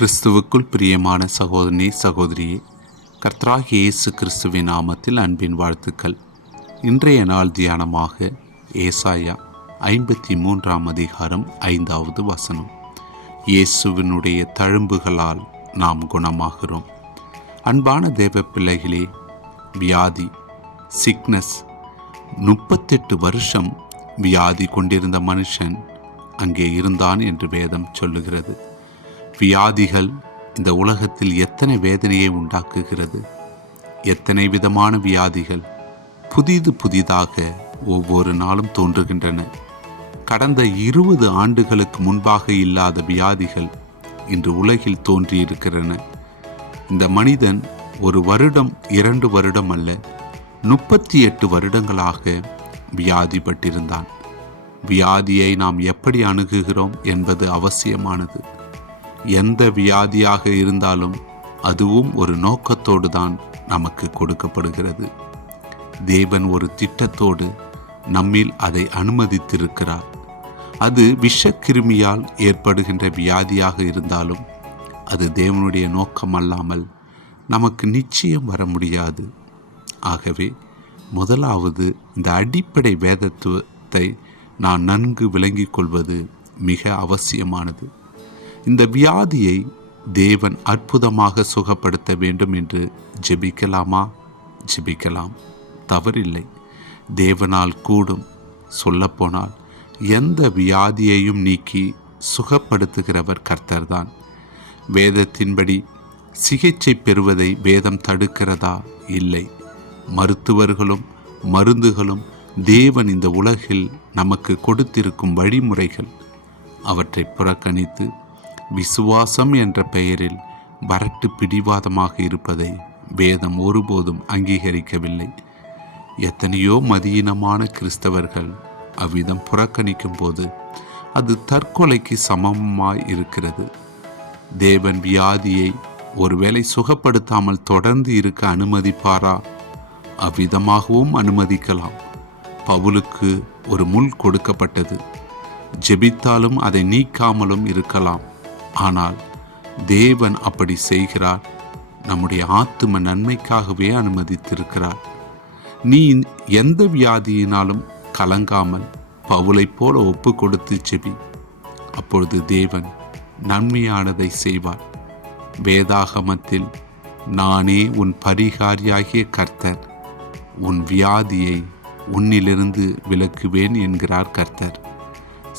கிறிஸ்துவுக்குள் பிரியமான சகோதரனே சகோதரியே, கர்த்தராகிய இயேசு கிறிஸ்துவின் நாமத்தில் அன்பின் வாழ்த்துக்கள். இன்றைய நாள் தியானமாக ஏசாயா 53 அதிகாரம் 5வது வசனம். இயேசுவினுடைய தழும்புகளால் நாம் குணமாகிறோம். அன்பான தேவ பிள்ளைகளே, வியாதி, சிக்னஸ், 38 வருஷம் வியாதி கொண்டிருந்த மனுஷன் அங்கே இருந்தான் என்று வேதம் சொல்லுகிறது. வியாதிகள் இந்த உலகத்தில் எத்தனை வேதனையை உண்டாக்குகிறது. எத்தனை விதமான வியாதிகள் புதிதாக ஒவ்வொரு நாளும் தோன்றுகின்றன. கடந்த 20 ஆண்டுகளுக்கு முன்பாக இல்லாத வியாதிகள் இன்று உலகில் தோன்றியிருக்கின்றன. இந்த மனிதன் 1 வருடம் 2 வருடம் அல்ல, 38 வருடங்களாக வியாதிப்பட்டிருந்தான். வியாதியை நாம் எப்படி அணுகுகிறோம் என்பது அவசியமானது. எந்த வியாதியாக இருந்தாலும் அதுவும் ஒரு நோக்கத்தோடு தான் நமக்கு கொடுக்கப்படுகிறது. தேவன் ஒரு திட்டத்தோடு நம்மில் அதை அனுமதித்திருக்கிறார். அது விஷக்கிருமியால் ஏற்படுகின்ற வியாதியாக இருந்தாலும் அது தேவனுடைய நோக்கம் அல்லாமல் நமக்கு நிச்சயம் வர முடியாது. ஆகவே முதலாவது இந்த அடிப்படை வேதத்துவத்தை நான் நன்கு விளங்கிக் கொள்வது மிக அவசியமானது. இந்த வியாதியை தேவன் அற்புதமாக சுகப்படுத்த வேண்டும் என்று ஜெபிக்கலாமா? ஜெபிக்கலாம், தவறில்லை. தேவனால் கூடும். சொல்லப்போனால் எந்த வியாதியையும் நீக்கி சுகப்படுத்துகிறவர் கர்த்தர்தான். வேதத்தின்படி சிகிச்சை பெறுவதை வேதம் தடுக்கிறதா? இல்லை. மருத்துவர்களும் மருந்துகளும் தேவன் இந்த உலகில் நமக்கு கொடுத்திருக்கும் வழிமுறைகள். அவற்றை புறக்கணித்து விசுவாசம் என்ற பெயரில் வரட்டு பிடிவாதமாக இருப்பதை வேதம் ஒருபோதும் அங்கீகரிக்கவில்லை. எத்தனையோ மதியினமான கிறிஸ்தவர்கள் அவ்விதம் புறக்கணிக்கும் போது அது தற்கொலைக்கு சமமாய் இருக்கிறது. தேவன் வியாதியை ஒருவேளை சுகப்படுத்தாமல் தொடர்ந்து இருக்க அனுமதிப்பாரா? அவ்விதமாகவும் அனுமதிக்கலாம். பவுலுக்கு ஒரு முள் கொடுக்கப்பட்டது. ஜெபித்தாலும் அதை நீக்காமலும் இருக்கலாம். ஆனால் தேவன் அப்படி செய்கிறார். நம்முடைய ஆத்தும நன்மைக்காகவே அனுமதித்திருக்கிறார். நீ எந்த வியாதியினாலும் கலங்காமல் பவுலைப் போல ஒப்பு கொடுத்து ஜெபி. அப்பொழுது தேவன் நன்மையானதை செய்வார். வேதாகமத்தில் நானே உன் பரிகாரியாகிய கர்த்தர், உன் வியாதியை உன்னிலிருந்து விலக்குவேன் என்கிறார் கர்த்தர்.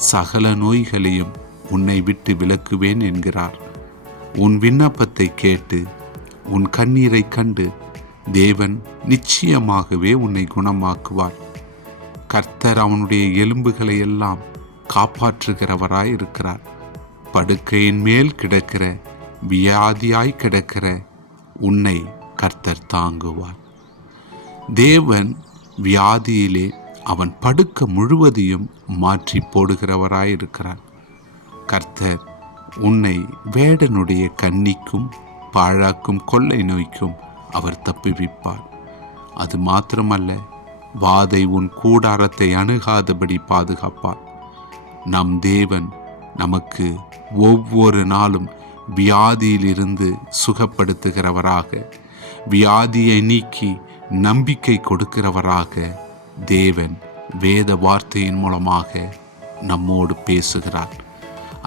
சகல நோய்களையும் உன்னை விட்டு விலக்குவேன் என்கிறார். உன் விண்ணப்பத்தை கேட்டு உன் கண்ணீரை கண்டு தேவன் நிச்சயமாகவே உன்னை குணமாக்குவார். கர்த்தர் அவனுடைய எலும்புகளை எல்லாம் காப்பாற்றுகிறவராய் இருக்கிறார். படுக்கையின் மேல் கிடக்கிற வியாதியாய் கிடக்கிற உன்னை கர்த்தர் தாங்குவார். தேவன் வியாதியிலே அவன் படுக்க முழுவதையும் மாற்றி போடுகிறவராயிருக்கிறார். கர்த்தர் உன்னை வேடனுடைய கண்ணிக்கும் பாழாக்கும் கொள்ளை நோய்க்கும் அவர் தப்புவிப்பார். அது மாத்திரமல்ல, வாதை உன் கூடாரத்தை அணுகாதபடி பாதுகாப்பார். நம் தேவன் நமக்கு ஒவ்வொரு நாளும் வியாதியிலிருந்து சுகப்படுத்துகிறவராக, வியாதியை நீக்கி நம்பிக்கை கொடுக்கிறவராக தேவன் வேத வார்த்தையின் மூலமாக நம்மோடு பேசுகிறார்.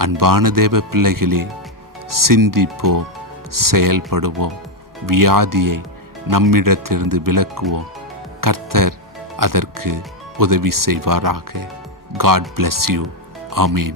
அன்பான தேவ பிள்ளைகளே, சிந்திப்போம், செயல்படுவோம், வியாதியை நம்மிடத்திலிருந்து விலக்குவோம். கர்த்தர் அதற்கு உதவி செய்வாராக. God bless you. Amen.